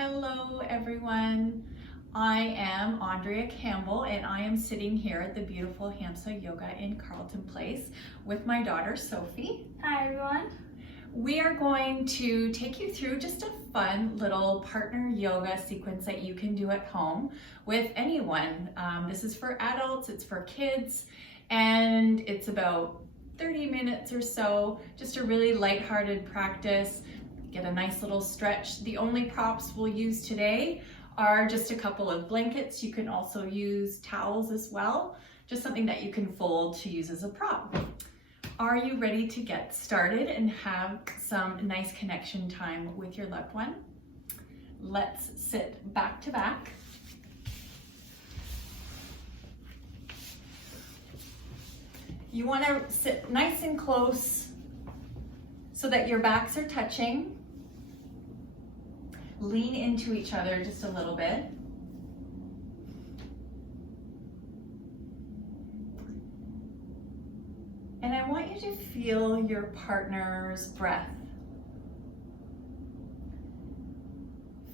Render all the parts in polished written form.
Hello everyone, I am Andrea Campbell and I am sitting here at the beautiful Hamsa Yoga in Carleton Place with my daughter Sophie. Hi everyone. We are going to take you through just a fun little partner yoga sequence that you can do at home with anyone. This is for adults, it's for kids, and it's about 30 minutes or so, just a really lighthearted practice. Get a nice little stretch. The only props we'll use today are just a couple of blankets. You can also use towels as well, just something that you can fold to use as a prop. Are you ready to get started and have some nice connection time with your loved one? Let's sit back to back. You want to sit nice and close so that your backs are touching. Lean into each other just a little bit. And I want you to feel your partner's breath.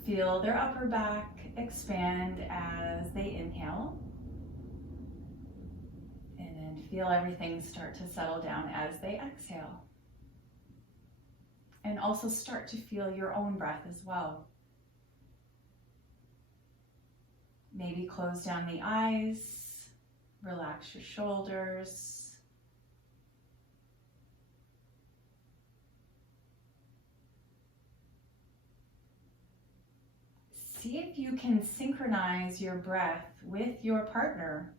Feel their upper back expand as they inhale. And then feel everything start to settle down as they exhale. And also start to feel your own breath as well. Maybe close down the eyes, relax your shoulders. See if you can synchronize your breath with your partner.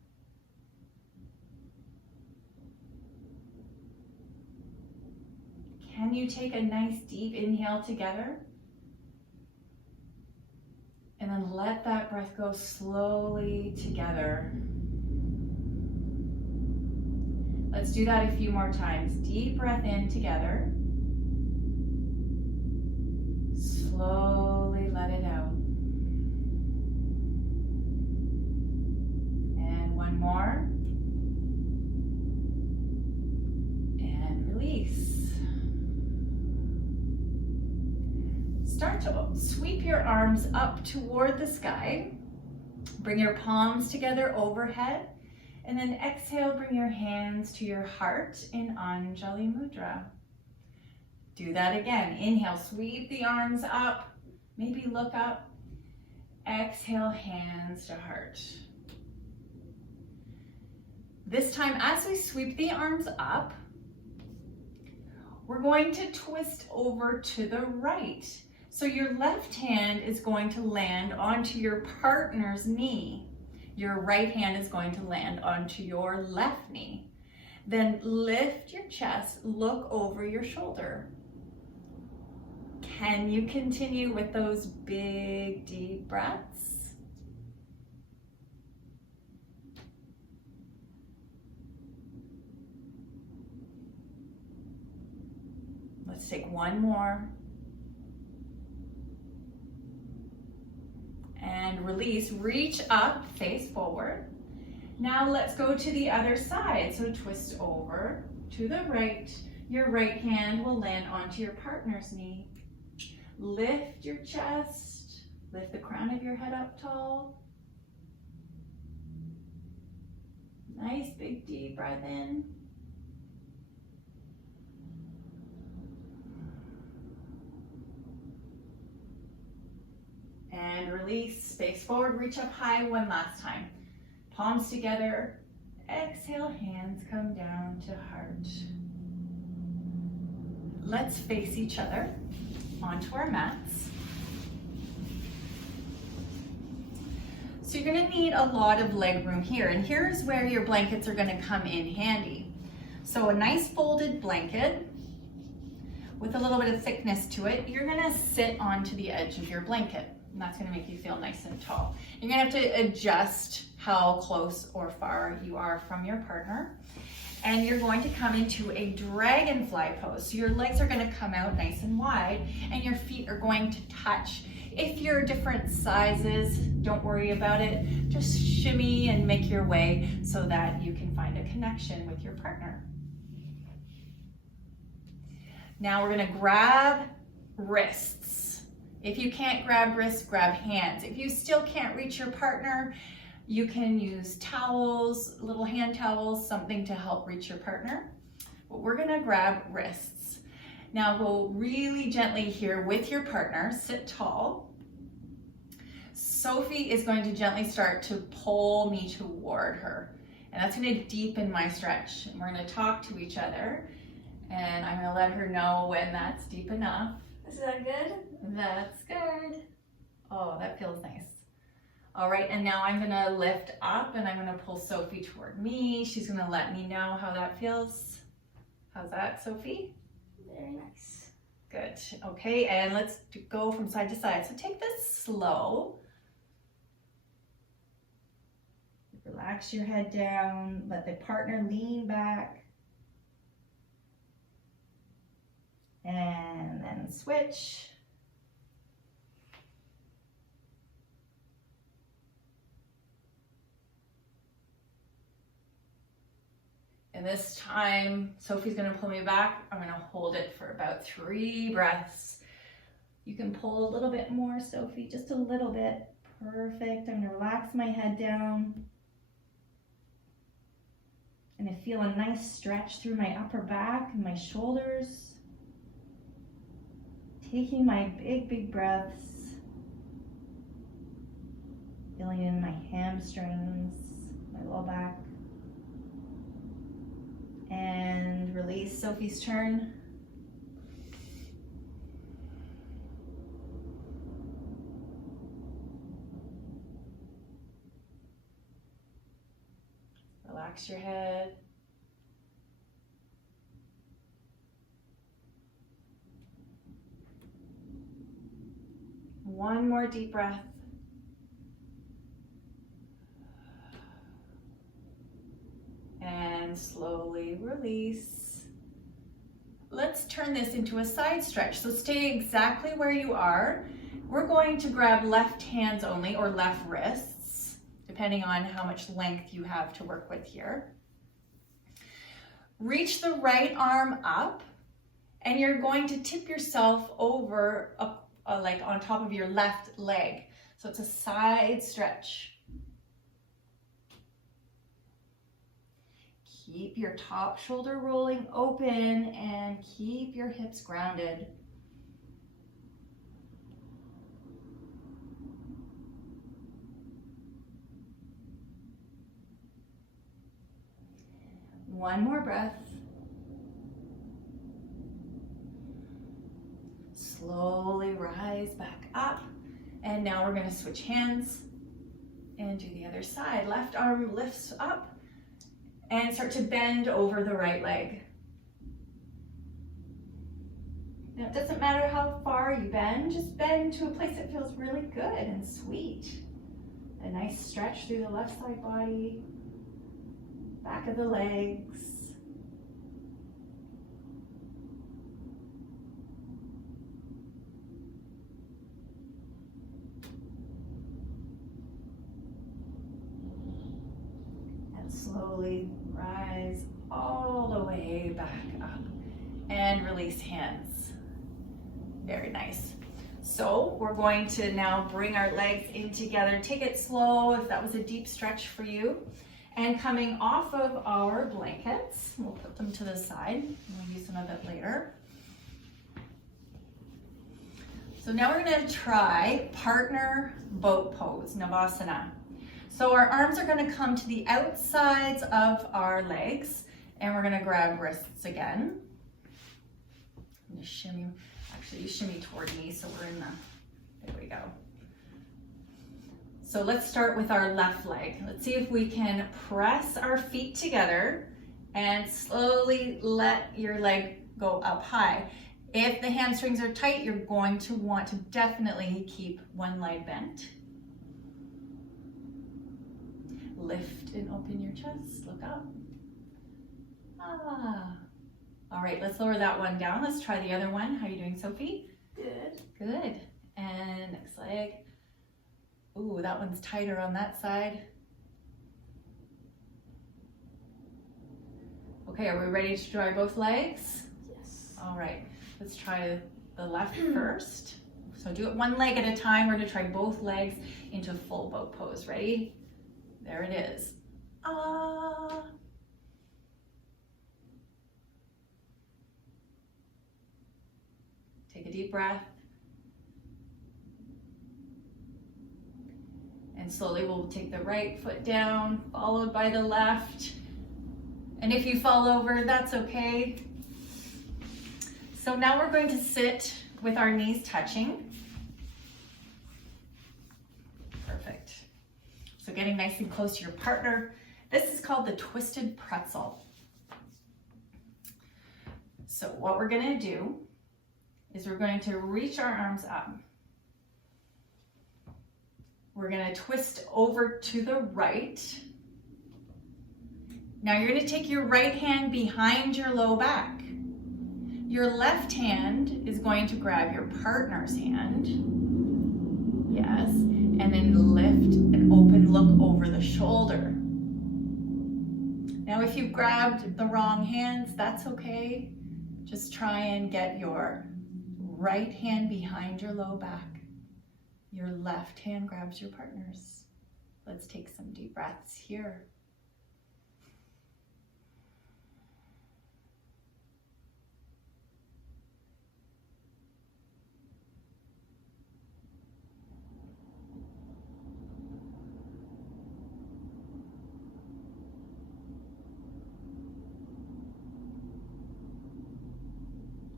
Can you take a nice deep inhale together? And then let that breath go slowly together. Let's do that a few more times. Deep breath in together. Slowly let it out. And one more. And release. Start to sweep your arms up toward the sky. Bring your palms together overhead. And then exhale, bring your hands to your heart in Anjali Mudra. Do that again. Inhale, sweep the arms up. Maybe look up. Exhale, hands to heart. This time, as we sweep the arms up, we're going to twist over to the right. So your left hand is going to land onto your partner's knee. Your right hand is going to land onto your left knee. Then lift your chest, look over your shoulder. Can you continue with those big, deep breaths? Let's take one more. And release, reach up, face forward. Now let's go to the other side. So twist over to the right. Your right hand will land onto your partner's knee. Lift your chest, lift the crown of your head up tall. Nice big deep breath in. And release, face forward, reach up high one last time. Palms together, exhale, hands come down to heart. Let's face each other onto our mats. So you're gonna need a lot of leg room here, and here's where your blankets are gonna come in handy. So a nice folded blanket with a little bit of thickness to it, you're gonna sit onto the edge of your blanket. And that's gonna make you feel nice and tall. You're gonna have to adjust how close or far you are from your partner. And you're going to come into a dragonfly pose. So your legs are gonna come out nice and wide and your feet are going to touch. If you're different sizes, don't worry about it. Just shimmy and make your way so that you can find a connection with your partner. Now we're gonna grab wrists. If you can't grab wrists, grab hands. If you still can't reach your partner, you can use towels, little hand towels, something to help reach your partner. But we're gonna grab wrists. Now go really gently here with your partner, sit tall. Sophie is going to gently start to pull me toward her. And that's gonna deepen my stretch. And we're gonna talk to each other. And I'm gonna let her know when that's deep enough. Is that good? That's good. Oh, that feels nice. All right, and now I'm gonna lift up and I'm gonna pull Sophie toward me. She's gonna let me know how that feels. How's that, Sophie? Very nice. Good, okay, and let's go from side to side. So take this slow. Relax your head down, let the partner lean back. And then switch. And this time, Sophie's gonna pull me back. I'm gonna hold it for about 3 breaths. You can pull a little bit more, Sophie, just a little bit. Perfect. I'm gonna relax my head down. And I feel a nice stretch through my upper back and my shoulders. Taking my big, big breaths. Feeling in my hamstrings, my low back. And release. Sophie's turn. Relax your head. One more deep breath. And slowly release. Let's turn this into a side stretch. So stay exactly where you are. We're going to grab left hands only or left wrists, depending on how much length you have to work with here. Reach the right arm up and you're going to tip yourself over like on top of your left leg. So it's a side stretch. Keep your top shoulder rolling open and keep your hips grounded. One more breath. Slowly rise back up. And now we're going to switch hands and do the other side. Left arm lifts up. And start to bend over the right leg. Now it doesn't matter how far you bend, just bend to a place that feels really good and sweet. A nice stretch through the left side body, back of the legs. Slowly rise all the way back up and release hands. Very nice. So we're going to now bring our legs in together. Take it slow if that was a deep stretch for you. And coming off of our blankets, we'll put them to the side. We'll use some of it later. So now we're going to try partner boat pose, Navasana. So our arms are going to come to the outsides of our legs and we're going to grab wrists again. I'm just shimmy, actually you shimmy toward me so we're in the, there we go. So let's start with our left leg. Let's see if we can press our feet together and slowly let your leg go up high. If the hamstrings are tight, you're going to want to definitely keep one leg bent. Lift and open your chest, look up. All right, let's lower that one down. Let's try the other one. How are you doing, Sophie? Good. Good. And next leg. Ooh, that one's tighter on that side. Okay, are we ready to try both legs? Yes. All right, let's try the left first. So do it one leg at a time. We're gonna try both legs into full boat pose. Ready? There it is. Ah. Take a deep breath. And slowly we'll take the right foot down, followed by the left. And if you fall over, that's okay. So now we're going to sit with our knees touching. Perfect. So getting nice and close to your partner. This is called the twisted pretzel. So what we're gonna do is we're going to reach our arms up. We're gonna twist over to the right. Now you're gonna take your right hand behind your low back. Your left hand is going to grab your partner's hand. Yes, and then lift an open look over the shoulder. Now if you've grabbed the wrong hands, that's okay. Just try and get your right hand behind your low back. Your left hand grabs your partner's. Let's take some deep breaths here.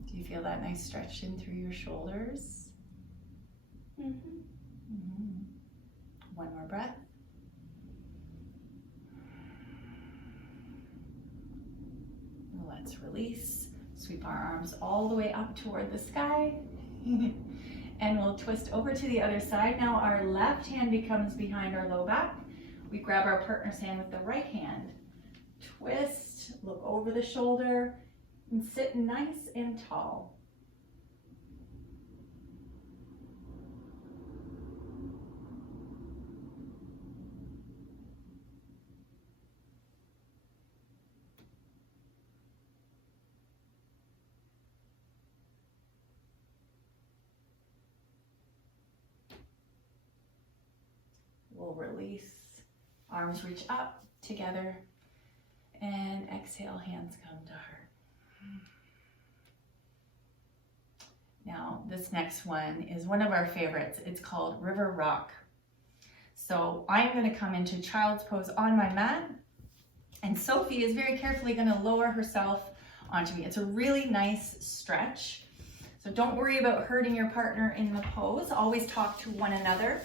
Do you feel that nice stretch in through your shoulders? Mm-hmm. Mm-hmm. One more breath. Let's release. Sweep our arms all the way up toward the sky. And we'll twist over to the other side. Now our left hand becomes behind our low back. We grab our partner's hand with the right hand. Twist, look over the shoulder, and sit nice and tall. We'll release, arms reach up together, and exhale, hands come to heart. Now, this next one is one of our favorites. It's called River Rock. So I'm gonna come into child's pose on my mat, and Sophie is very carefully gonna lower herself onto me. It's a really nice stretch. So don't worry about hurting your partner in the pose. Always talk to one another.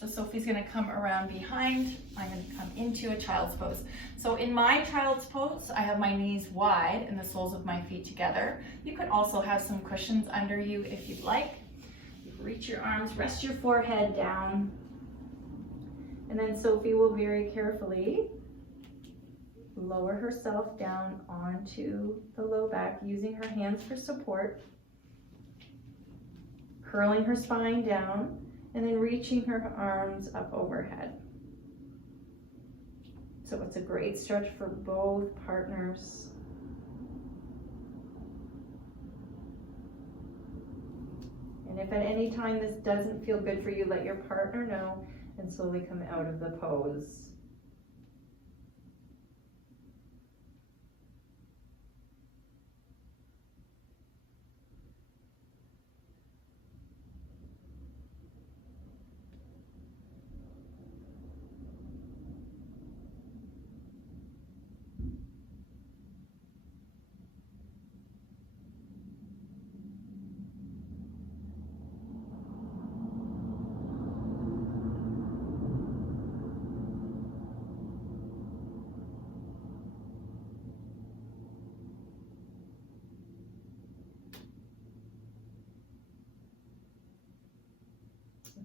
So Sophie's gonna come around behind. I'm gonna come into a child's pose. So in my child's pose, I have my knees wide and the soles of my feet together. You could also have some cushions under you if you'd like. Reach your arms, rest your forehead down. And then Sophie will very carefully lower herself down onto the low back, using her hands for support, curling her spine down, and then reaching her arms up overhead. So it's a great stretch for both partners. And if at any time this doesn't feel good for you, let your partner know and slowly come out of the pose.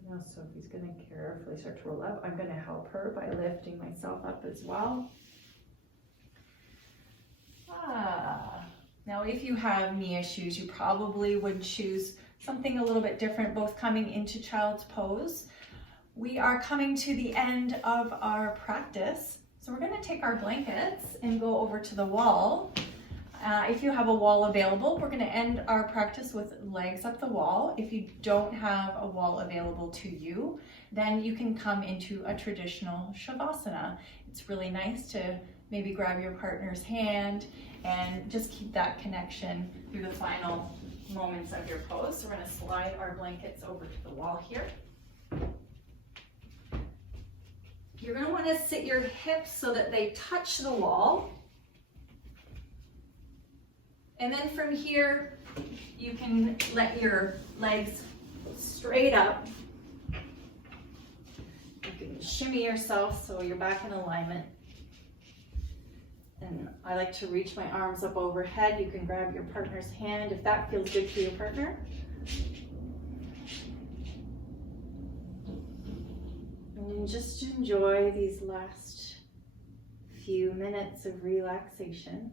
Now Sophie's going to carefully start to roll up. I'm going to help her by lifting myself up as well. Now if you have knee issues, you probably would choose something a little bit different, both coming into child's pose. We are coming to the end of our practice. So we're going to take our blankets and go over to the wall. If you have a wall available, we're going to end our practice with legs up the wall. If you don't have a wall available to you, then you can come into a traditional Savasana. It's really nice to maybe grab your partner's hand and just keep that connection through the final moments of your pose. So we're going to slide our blankets over to the wall here. You're going to want to sit your hips so that they touch the wall. And then from here, you can let your legs straight up. You can shimmy yourself so you're back in alignment. And I like to reach my arms up overhead. You can grab your partner's hand if that feels good for your partner. And just enjoy these last few minutes of relaxation.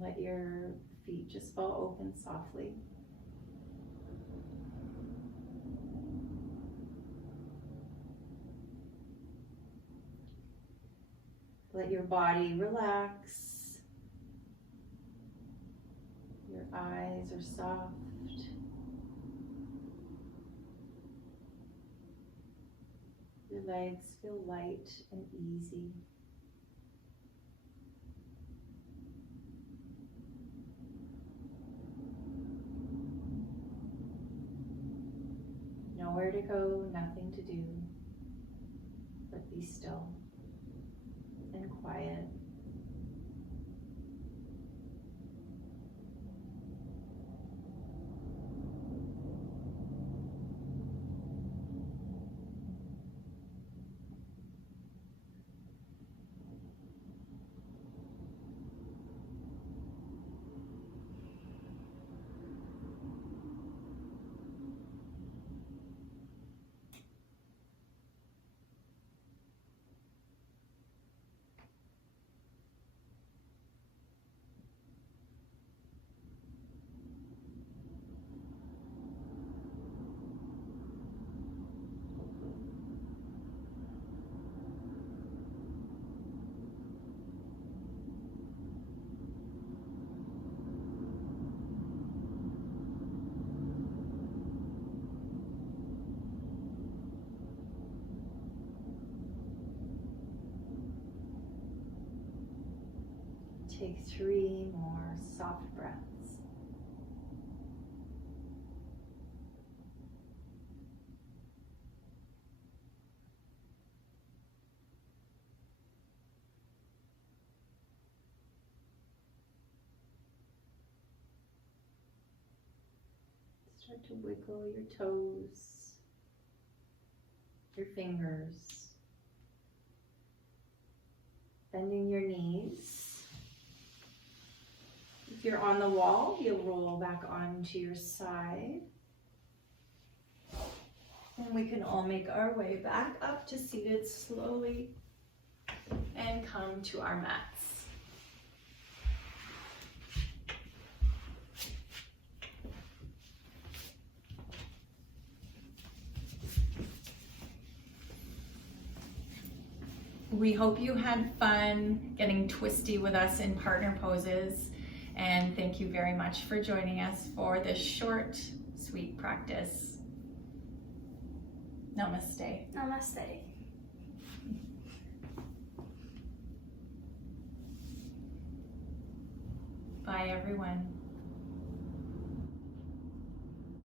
Let your feet just fall open softly. Let your body relax. Your eyes are soft. Your legs feel light and easy. Nowhere to go, nothing to do, but be still and quiet. Take 3 more soft breaths. Start to wiggle your toes, your fingers, bending your knees. If you're on the wall, you'll roll back onto your side. And we can all make our way back up to seated slowly and come to our mats. We hope you had fun getting twisty with us in partner poses. And thank you very much for joining us for this short, sweet practice. Namaste. Namaste. Bye, everyone.